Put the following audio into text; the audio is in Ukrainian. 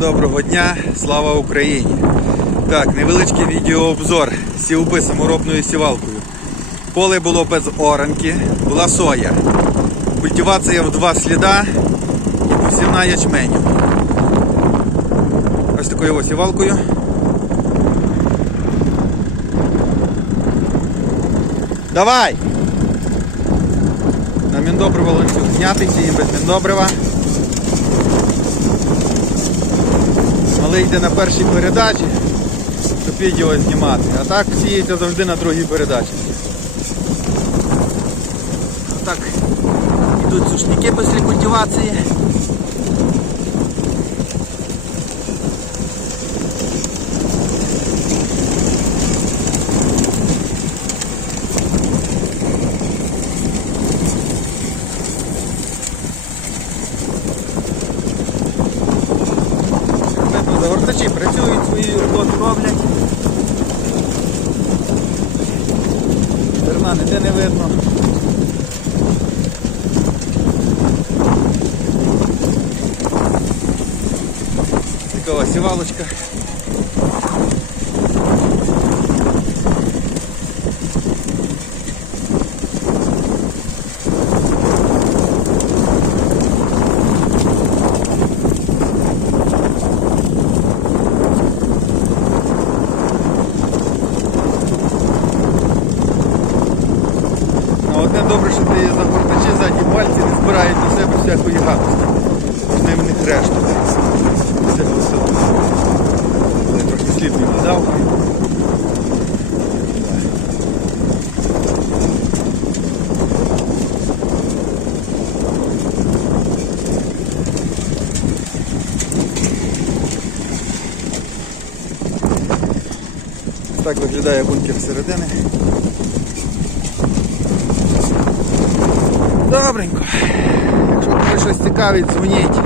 доброго дня, слава Україні! Так, невеличкий відеообзор сівби саморобною сівалкою. Поле було без оранки, була соя. Культивація в два сліда і посівна ячменю. Ось такою ось сівалкою. Давай! На міндобриво ланцюг знятий, сіємо без міндобрива. Малий йде на першій передачі, щоб відео знімати. А так сіється завжди на другій передачі. Так, йдуть сушники після культивації. Видно, працюють, свої роботи роблять. Зерна ніде не видно. Цікава сівалочка. Одне добре, що ти загортачі задні пальці не збирають на себе всякої гадості. Вони в них решту. Це все. Я трохи слів не додав. Так виглядає бункер зсередини. Добренько. Якщо когось щось цікавить, дзвоніть.